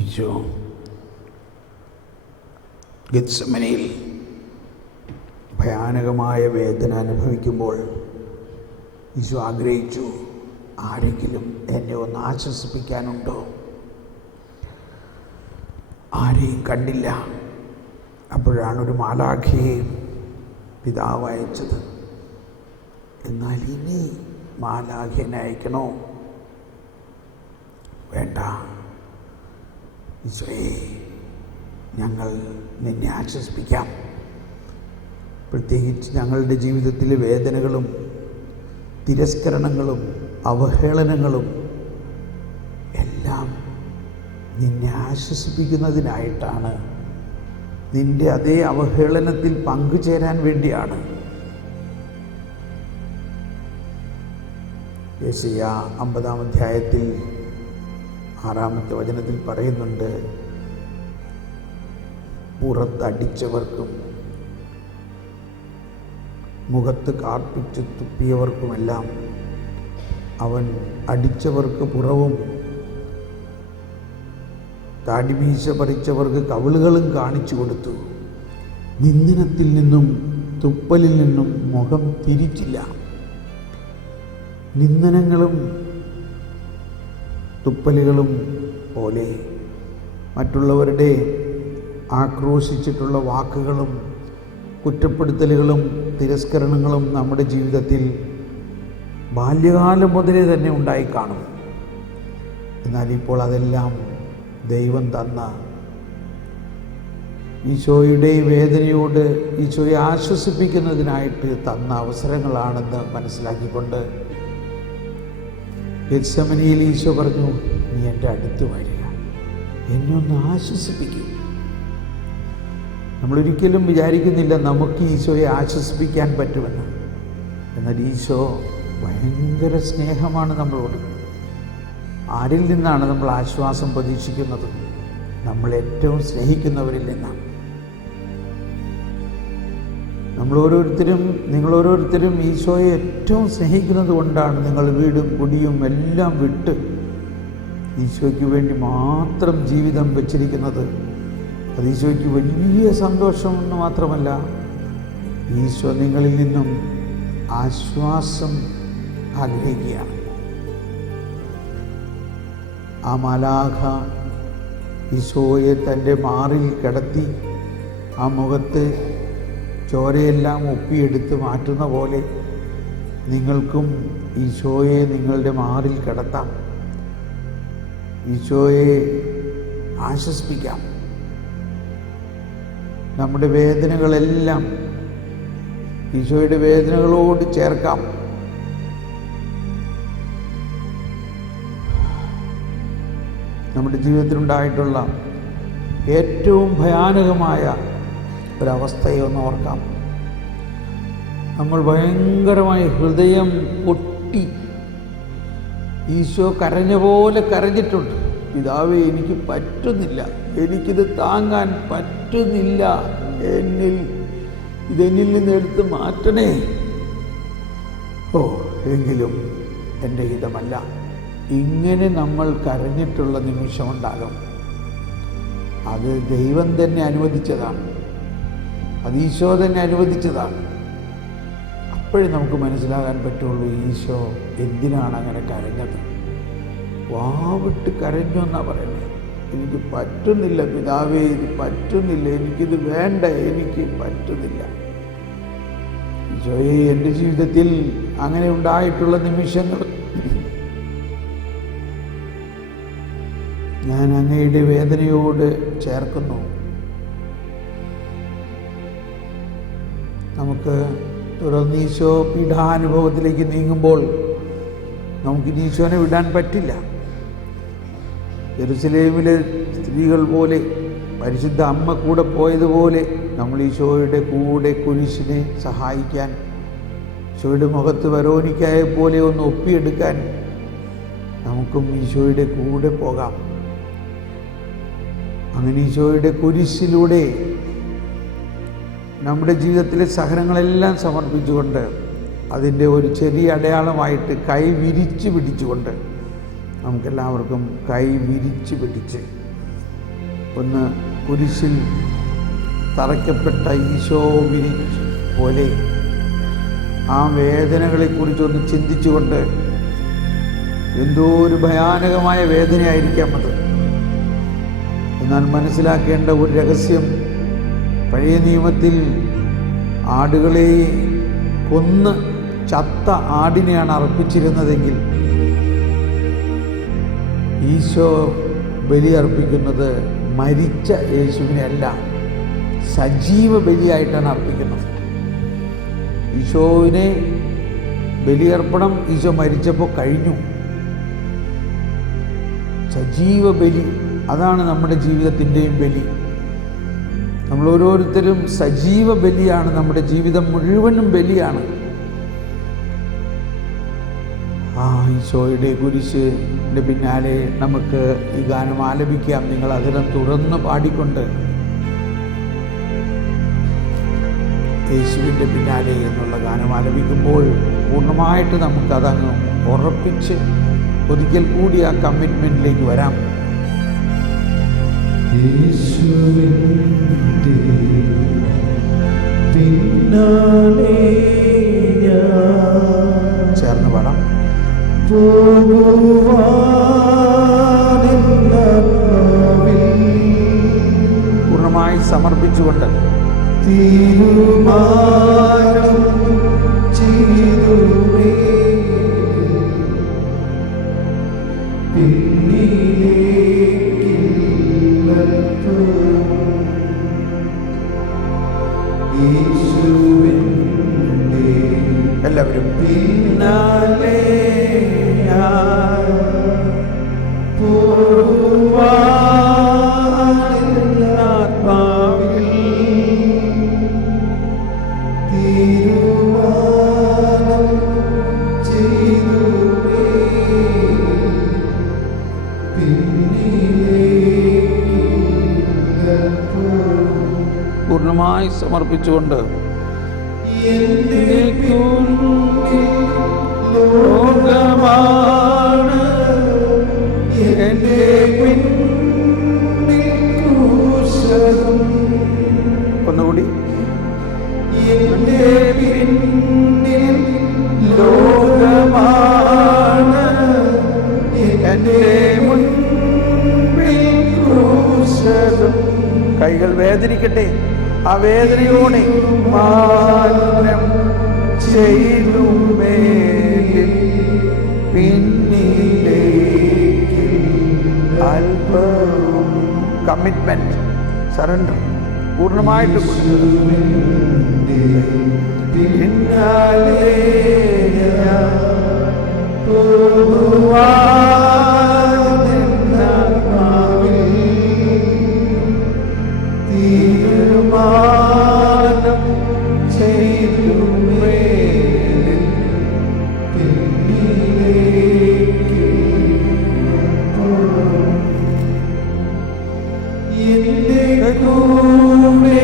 ഈശോ ഗെത്സമനയിൽ ഭയാനകമായ വേദന അനുഭവിക്കുമ്പോൾ ഈശോ ആഗ്രഹിച്ചു, ആരെങ്കിലും എന്നെ ഒന്ന് ആശ്വസിപ്പിക്കാനുണ്ടോ? ആരെയും കണ്ടില്ല. അപ്പോഴാണ് ഒരു മാലാഖയെ പിതാവ് അയച്ചത്. എന്നാൽ ഇനി മാലാഖനെ അയക്കണോ? വേണ്ട ഈശോയെ, ഞങ്ങൾ നിന്നെ ആശ്വസിപ്പിക്കാം. പ്രത്യേകിച്ച് ഞങ്ങളുടെ ജീവിതത്തിലെ വേദനകളും തിരസ്കരണങ്ങളും അവഹേളനങ്ങളും എല്ലാം നിന്നെ ആശ്വസിപ്പിക്കുന്നതിനായിട്ടാണ്. നിൻ്റെ അതേ അവഹേളനത്തിൽ പങ്കുചേരാൻ വേണ്ടിയാണ്. യെശയ്യാ 50-ാം അധ്യായത്തിൽ 6-ാമത്തെ വചനത്തിൽ പറയുന്നുണ്ട്, പുറത്തടിച്ചവർക്കും മുഖത്ത് കാർപ്പിച്ച് തുപ്പിയവർക്കുമെല്ലാം അവൻ അടിച്ചവർക്ക് പുറവും താടിമീശ പറിച്ചവർക്ക് കവിളുകളും കാണിച്ചു കൊടുത്തു. നിന്ദനത്തിൽ നിന്നും തുപ്പലിൽ നിന്നും മുഖം തിരിച്ചില്ല. നിന്ദനങ്ങളും തുപ്പലുകളും പോലെ മറ്റുള്ളവരുടെ ആക്രോശിച്ചിട്ടുള്ള വാക്കുകളും കുറ്റപ്പെടുത്തലുകളും തിരസ്കരണങ്ങളും നമ്മുടെ ജീവിതത്തിൽ ബാല്യകാലം മുതലേ തന്നെ ഉണ്ടായിക്കാണും. എന്നാൽ ഇപ്പോൾ അതെല്ലാം ദൈവം തന്ന ഈശോയുടെ വേദനയോട് ഈശോയെ ആശ്വസിപ്പിക്കുന്നതിനായിട്ട് തന്ന അവസരങ്ങളാണെന്ന് മനസ്സിലാക്കിക്കൊണ്ട് ഗെത്സമനിയിൽ ഈശോ പറഞ്ഞു, നീ എൻ്റെ അടുത്ത് വരിക, എന്നെ ഒന്ന് ആശ്വസിപ്പിക്കും. നമ്മളൊരിക്കലും വിചാരിക്കുന്നില്ല നമുക്ക് ഈശോയെ ആശ്വസിപ്പിക്കാൻ പറ്റുമെന്ന്. എന്നാൽ ഈശോ ഭയങ്കര സ്നേഹമാണ് നമ്മളോട്. ആരിൽ നിന്നാണ് നമ്മൾ ആശ്വാസം പ്രതീക്ഷിക്കുന്നത്? നമ്മൾ ഏറ്റവും സ്നേഹിക്കുന്നവരിൽ നിന്നാണ്. നിങ്ങളോരോരുത്തരും ഈശോയെ ഏറ്റവും സ്നേഹിക്കുന്നത് കൊണ്ടാണ് നിങ്ങൾ വീടും കുടിയും എല്ലാം വിട്ട് ഈശോയ്ക്ക് വേണ്ടി മാത്രം ജീവിതം വെച്ചിരിക്കുന്നത്. അത് ഈശോയ്ക്ക് വലിയ സന്തോഷമെന്ന് മാത്രമല്ല, ഈശോ നിങ്ങളിൽ നിന്നും ആശ്വാസം ആഗ്രഹിക്കുകയാണ്. ആ മാലാഖ ഈശോയെ തൻ്റെ മാറിൽ കിടത്തി ആ മുഖത്ത് ചോരയെല്ലാം ഒപ്പിയെടുത്ത് മാറ്റുന്ന പോലെ നിങ്ങൾക്കും ഈശോയെ നിങ്ങളുടെ മാറിൽ കിടത്താം. ഈശോയെ ആശ്വസിപ്പിക്കാം. നമ്മുടെ വേദനകളെല്ലാം ഈശോയുടെ വേദനകളോട് ചേർക്കാം. നമ്മുടെ ജീവിതത്തിലുണ്ടായിട്ടുള്ള ഏറ്റവും ഭയാനകമായ ഒരവസ്ഥയെ ഒന്ന് ഓർക്കാം. നമ്മൾ ഭയങ്കരമായി ഹൃദയം പൊട്ടി ഈശോ കരഞ്ഞ പോലെ കരഞ്ഞിട്ടുണ്ട്. പിതാവേ, എനിക്ക് പറ്റുന്നില്ല, എനിക്കിത് താങ്ങാൻ പറ്റുന്നില്ല, ഇതെന്നിൽ നിന്ന് എടുത്ത് മാറ്റണേ. എങ്കിലും എൻ്റെ ഹിതമല്ല. ഇങ്ങനെ നമ്മൾ കരഞ്ഞിട്ടുള്ള നിമിഷമുണ്ടാകും. അത് ദൈവം തന്നെ അനുവദിച്ചതാണ്, അത് ഈശോ തന്നെ അനുവദിച്ചതാണ്. അപ്പോഴേ നമുക്ക് മനസ്സിലാകാൻ പറ്റുള്ളൂ ഈശോ എന്തിനാണ് അങ്ങനെ കരഞ്ഞത്. വാവിട്ട് കരഞ്ഞു എന്നാണ് പറയുന്നത്. എനിക്ക് പറ്റുന്നില്ല പിതാവേ, ഇത് പറ്റുന്നില്ല, എനിക്കിത് വേണ്ട, എനിക്ക് പറ്റുന്നില്ല. ഈശോയെ, എൻ്റെ ജീവിതത്തിൽ അങ്ങനെ ഉണ്ടായിട്ടുള്ള നിമിഷങ്ങൾ ഞാൻ അങ്ങയുടെ വേദനയോട് ചേർക്കുന്നു. നമുക്ക് തുടർന്ന് ഈശോ പീഡാനുഭവത്തിലേക്ക് നീങ്ങുമ്പോൾ നമുക്ക് ഈശോനെ വിടാൻ പറ്റില്ല. യെരുശലേമിലെ സ്ത്രീകൾ പോലെ പരിശുദ്ധ അമ്മ കൂടെ പോയതുപോലെ നമ്മൾ ഈശോയുടെ കൂടെ കുരിശിനെ സഹായിക്കാൻ, ഈശോയുടെ മുഖത്ത് വെറോനിക്കായെ പോലെ ഒന്ന് ഒപ്പിയെടുക്കാൻ നമുക്കും ഈശോയുടെ കൂടെ പോകാം. അങ്ങനെ ഈശോയുടെ കുരിശിലൂടെ നമ്മുടെ ജീവിതത്തിലെ സഹനങ്ങളെല്ലാം സമർപ്പിച്ചുകൊണ്ട് അതിൻ്റെ ഒരു ചെറിയ അടയാളമായിട്ട് കൈ വിരിച്ച് പിടിച്ചുകൊണ്ട് നമുക്കെല്ലാവർക്കും കൈ വിരിച്ച് പിടിച്ച് ഒന്ന് കുരിശിൽ തറയ്ക്കപ്പെട്ട ഈശോ പോലെ ആ വേദനകളെക്കുറിച്ചൊന്ന് ചിന്തിച്ചുകൊണ്ട്, എന്തോ ഒരു ഭയാനകമായ വേദനയായിരിക്കാം അത്. എന്നാൽ മനസ്സിലാക്കേണ്ട ഒരു രഹസ്യം, പഴയ നിയമത്തിൽ ആടുകളെ കൊന്ന് ചത്ത ആടിനെയാണ് അർപ്പിച്ചിരുന്നതെങ്കിൽ ഈശോ ബലി അർപ്പിക്കുന്നത് മരിച്ച യേശുവിനെ അല്ല, സജീവ ബലിയായിട്ടാണ് അർപ്പിക്കുന്നത്. ഈശോവിനെ ബലിയർപ്പണം ഈശോ മരിച്ചപ്പോൾ കഴിഞ്ഞു. സജീവ ബലി, അതാണ് നമ്മുടെ ജീവിതത്തിൻ്റെയും ബലി. നമ്മൾ ഓരോരുത്തരും സജീവ ബലിയാണ്. നമ്മുടെ ജീവിതം മുഴുവനും ബലിയാണ്. ഈശോയുടെ കുരിശിൻ്റെ പിന്നാലെ നമുക്ക് ഈ ഗാനം ആലപിക്കാം. നിങ്ങൾ അതിരം തുറന്ന് പാടിക്കൊണ്ട് യേശുവിൻ്റെ പിന്നാലെ എന്നുള്ള ഗാനം ആലപിക്കുമ്പോൾ പൂർണ്ണമായിട്ട് നമുക്കതങ്ങ് ഉറപ്പിച്ച് ഒരിക്കൽ കൂടി ആ കമ്മിറ്റ്മെൻറ്റിലേക്ക് വരാം. യേശുവിൻ്റെ പിന്നാലെ ചേർന്ന് പാടാം. പൂർണ്ണമായി സമർപ്പിച്ചുകൊണ്ട് തീരുമാനം ചെയ്തു എല്ലാവരും പിന്നാലെ ആത്മാവിൽ തീരുമാനം ചെയ്തു പൂർണ്ണമായി സമർപ്പിച്ചുകൊണ്ട് ലോകമാണ് എൻ്റെ പിന്നിൽ ഒന്നുകൂടി എൻ്റെ പിന്നിൽ ലോകമാണ് എൻ്റെ മുൻപിൽ ക്രൂശം. കൈകൾ വേദനിക്കട്ടെ. ആ വേദനയോടെ മാനം ചെയ്തു മേലിൽ പിന്നിലേക്ക് അല്പം കമ്മിറ്റ്മെന്റ്, സറണ്ടർ പൂർണ്ണമായിട്ട് പിന്നാലെ തീരുമാനം ചെയ്തു പിന്നിലേക്ക് എന്റെ കൂടെ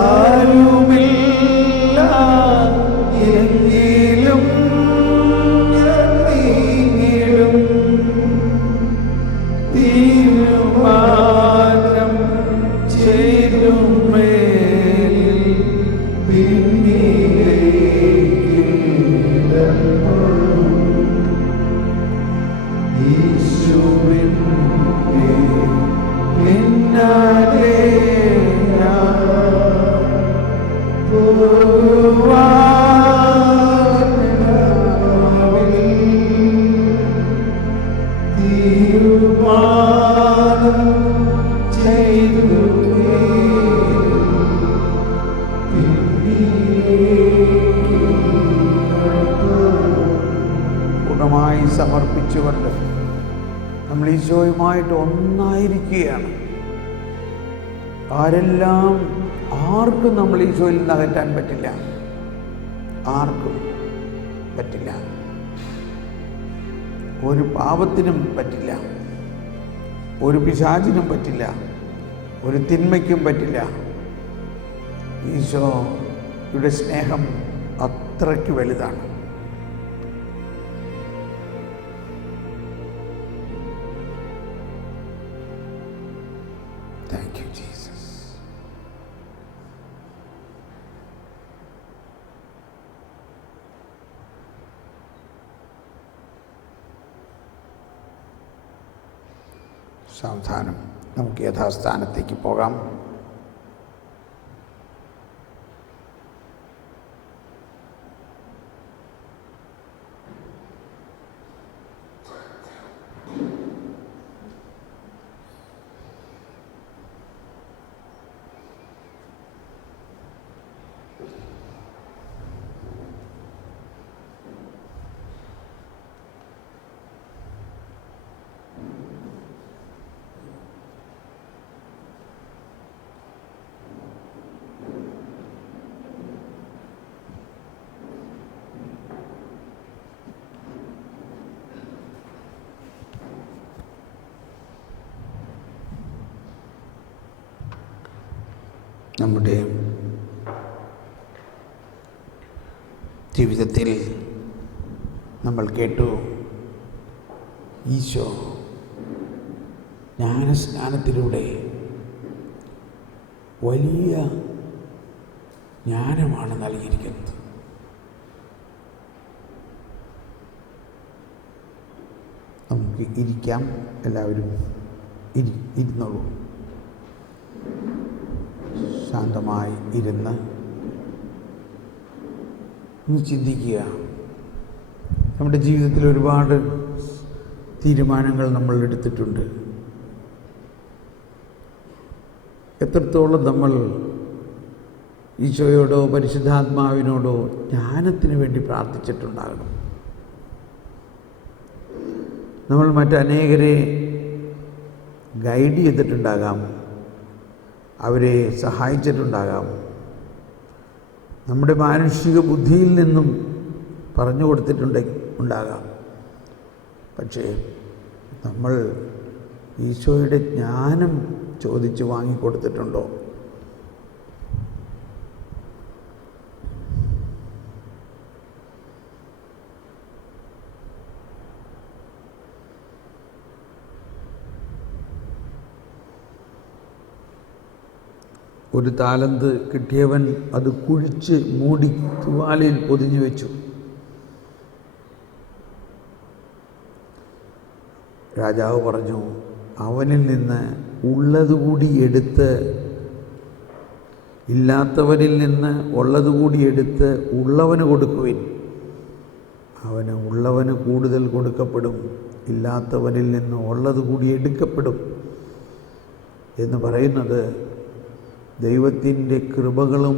ആരുമില്ല എങ്കിലും നീങ്ങിടും തീരുമാനം ചെയ്തു പിന്നാലെ തീരുമാനം ചെയ്തു പൂർണ്ണമായി സമർപ്പിച്ചുകൊണ്ട് നമ്മൾ ഈശോയുമായിട്ട് ഒന്നായിരിക്കുകയാണ്. ആർക്കും നമ്മൾ ഈശോയിൽ നിന്ന് അകറ്റാൻ പറ്റില്ല. ആർക്കും പറ്റില്ല. ഒരു പാപത്തിനും പറ്റില്ല. ഒരു പിശാചിനും പറ്റില്ല. ഒരു തിന്മയ്ക്കും പറ്റില്ല. ഈശോയുടെ സ്നേഹം അത്രയ്ക്ക് വലുതാണ്. Thank you Jesus. സാവധാനം നമുക്ക് യഥാസ്ഥാനത്തേക്ക് പോകാം. നമ്മുടെ ജീവിതത്തിൽ നമ്മൾ കേട്ടു, ഈശോ ജ്ഞാനസ്നാനത്തിലൂടെ വലിയ ജ്ഞാനമാണ് നൽകിയിരിക്കുന്നത്. നമുക്ക് ഇരിക്കാം. എല്ലാവരും ഇരുന്നോളൂ. ശാന്തമായി ഇരുന്ന് ഒന്ന് ചിന്തിക്കുക. നമ്മുടെ ജീവിതത്തിൽ ഒരുപാട് തീരുമാനങ്ങൾ നമ്മൾ എടുത്തിട്ടുണ്ട്. എത്രത്തോളം നമ്മൾ ഈശോയോടോ പരിശുദ്ധാത്മാവിനോടോ ജ്ഞാനത്തിന് വേണ്ടി പ്രാർത്ഥിച്ചിട്ടുണ്ടാകണം. നമ്മൾ മറ്റനേകരെ ഗൈഡ് ചെയ്തിട്ടുണ്ടാകാം, അവരെ സഹായിച്ചിട്ടുണ്ടാകാം, നമ്മുടെ മാനുഷിക ബുദ്ധിയിൽ നിന്നും പറഞ്ഞു കൊടുത്തിട്ടുണ്ടാകാം. പക്ഷേ നമ്മൾ ഈശോയുടെ ജ്ഞാനം ചോദിച്ച് വാങ്ങിക്കൊടുത്തിട്ടുണ്ടോ? ഒരു താലന്ത് കിട്ടിയവൻ അത് കുഴിച്ച് മൂടി തുവാലയിൽ പൊതിഞ്ഞു വെച്ചു. രാജാവ് പറഞ്ഞു, അവനിൽ നിന്ന് ഉള്ളതുകൂടി എടുത്ത്, ഇല്ലാത്തവനിൽ നിന്ന് ഉള്ളതുകൂടി എടുത്ത് ഉള്ളവന് കൊടുക്കുവിൻ. അവന് ഉള്ളവന് കൂടുതൽ കൊടുക്കപ്പെടും, ഇല്ലാത്തവനിൽ നിന്ന് ഉള്ളതുകൂടി എടുക്കപ്പെടും എന്ന് പറയുന്നത് ദൈവത്തിൻ്റെ കൃപകളും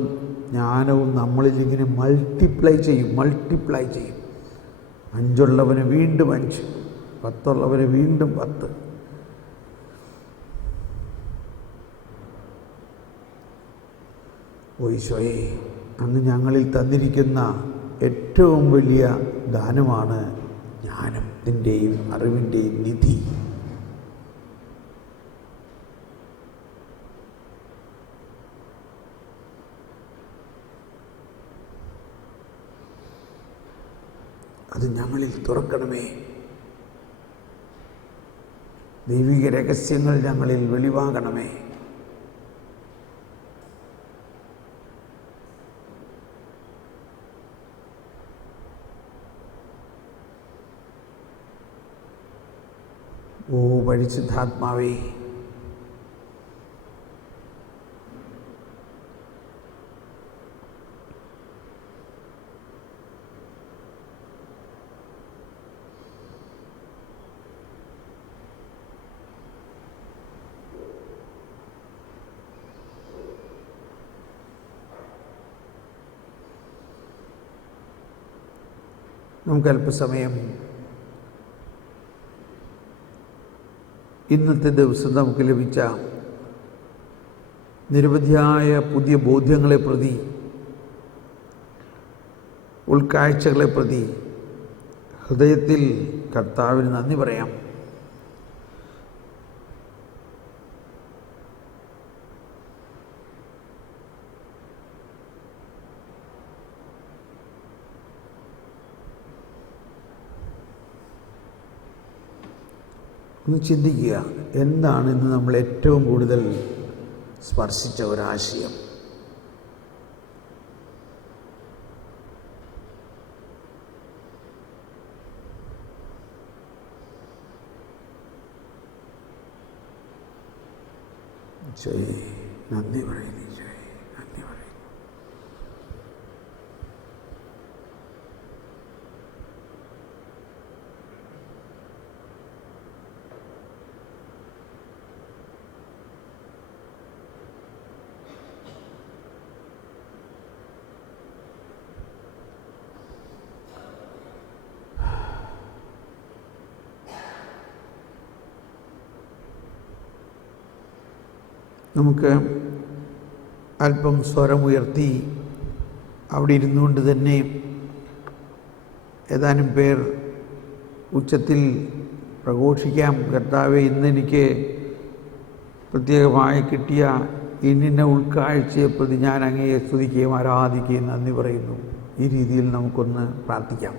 ജ്ഞാനവും നമ്മളിലിങ്ങനെ മൾട്ടിപ്ലൈ ചെയ്യും. 5 വീണ്ടും 5, 10 വീണ്ടും 10. ഓ ഈശോയെ, അങ്ങ് ഞങ്ങളിൽ തന്നിരിക്കുന്ന ഏറ്റവും വലിയ ദാനമാണ് ജ്ഞാനത്തിൻ്റെയും അറിവിൻ്റെയും നിധി. അത് ഞങ്ങളിൽ തുറക്കണമേ. ദൈവിക രഹസ്യങ്ങൾ ഞങ്ങളിൽ വെളിവാകണമേ. ഓ പരിശുദ്ധാത്മാവേ, നമുക്ക് അല്പസമയം ഇന്നത്തെ ദിവസം നമുക്ക് ലഭിച്ച നിരവധിയായ പുതിയ ബോധ്യങ്ങളെ പ്രതി, ഉൾക്കാഴ്ചകളെ പ്രതി ഹൃദയത്തിൽ കർത്താവിന് നന്ദി പറയാം. ഒന്ന് ചിന്തിക്കുക, എന്താണ് ഇന്ന് നമ്മൾ ഏറ്റവും കൂടുതൽ സ്പർശിച്ച ഒരാശയം. നന്ദി പറയുന്നു, നന്ദി പറയുന്നു. നമുക്ക് അല്പം സ്വരമുയർത്തി അവിടെ ഇരുന്നുകൊണ്ട് തന്നെ ഏതാനും പേർ ഉച്ചത്തിൽ പ്രഘോഷിക്കാം, കർത്താവേ, ഇന്നെനിക്ക് പ്രത്യേകമായി കിട്ടിയ ഇന്നിന്ന ഉൾക്കാഴ്ചയെ പ്രതി ഞാൻ അങ്ങയെ സ്തുതിക്കുകയും ആരാധിക്കുകയും നന്ദി പറയുന്നു. ഈ രീതിയിൽ നമുക്കൊന്ന് പ്രാർത്ഥിക്കാം.